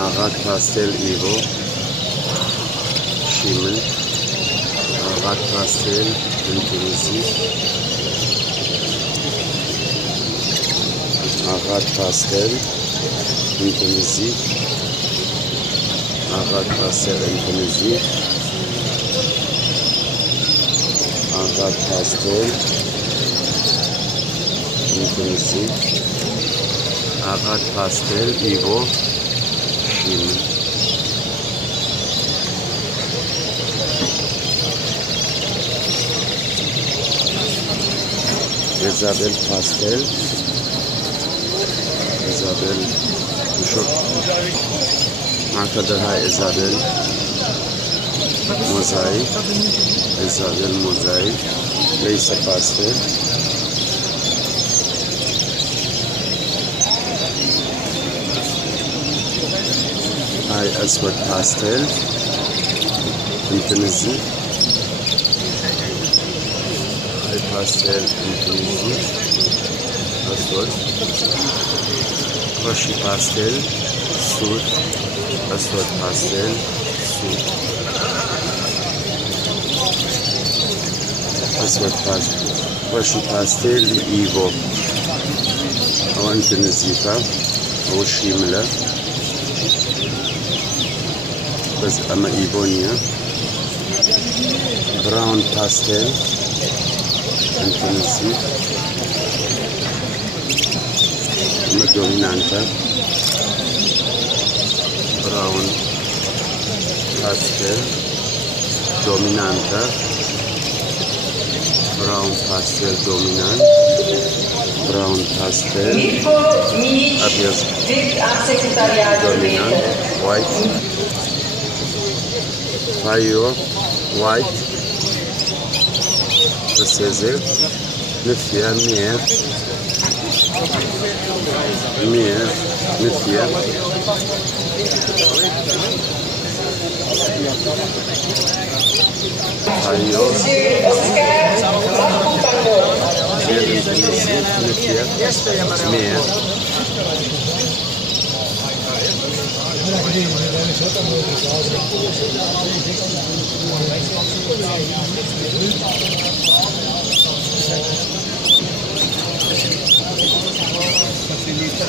Agat Pastel Evo Schimmel, Agat Pastel Intensiv, Agat Pastel Intensiv, Agat Pastel Intensiv, Agat Pastel Intensiv, Agat Pastel Evo Schimmel. Isabel Pastel, Isabel Bishop, معتدلها Isabel Mosaic, Isabel Mosaic ليس باستيل. هاي أسود باستيل انتنزي، هاي باستيل انتنزي أسود، رشي باستيل سود، أسود باستيل سود، أسود باستيل، رشي باستيل إيفو أو انتنزيفا أو شيملة بس أما إيفونيا. براون باستيل انتنسيف أما دومينانتا. براون باستيل دومينانتا، براون باستيل دومينانت، براون باستيل أبيض دومينانت، وايت فايو وايت بسيزر نفيا مية نفيا فايو نفيا مية facilita